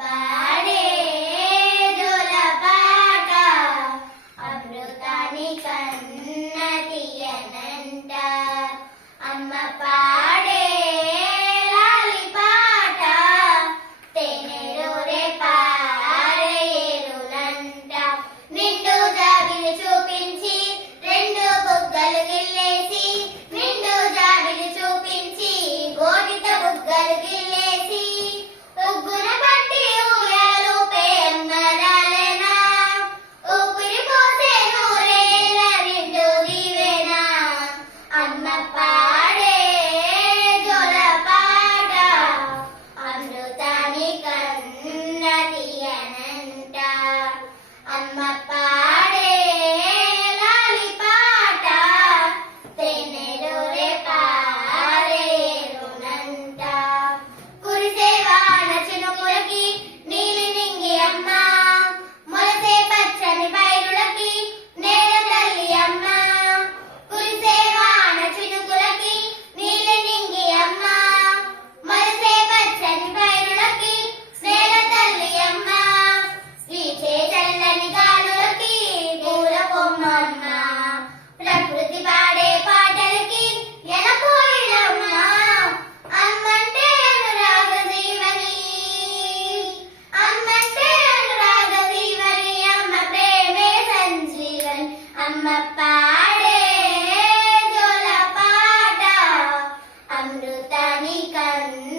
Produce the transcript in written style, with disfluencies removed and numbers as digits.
పాడే జోలపాట అమృతాన్ని కన్న తీయనంట అమ్మ పాడే లాలిపాట తేనెలూరే పారేరునంట నిండు జాబిలి చూపించి రెండు బుగ్గలు గిల్లేసి నిండు జాబిలి చూపించి గోటిత బుగ్గలు గిల్లేసి ఉగ్గున పట్టి ఊయలు పేమ్మరాలెనా ఊపిరి పోసే నూరేల నిండు దీవెనా అమ్మ పాడే జోలపాట అమృతాన్ని కన్న తీయనంట అమ్మ పాడే లాలిపాట తేనెలూరే పారేరునంట కురిసే వాన చినుకులకి నీలి నింగి అమ్మ మొలసే పచ్చని పైరులకి నేల తల్లి అమ్మ కురిసే వాన చినుకులకి నీలి నింగి అమ్మ మొలసే పచ్చని పైరులకి నేల తల్లి అమ్మ వీచే చల్లని గాలులకి పూల కొమ్మమ్మ ప్రకృతి పాడే పాటలకి ఎనపోయినమ్మ అమ్మంటే అనురాగ జీవని అమ్మంటే అనురాగ జీవని అమ్మ ప్రేమే సంజీవని అమ్మ పాడే జోలపాట అమృతాన్ని కన్న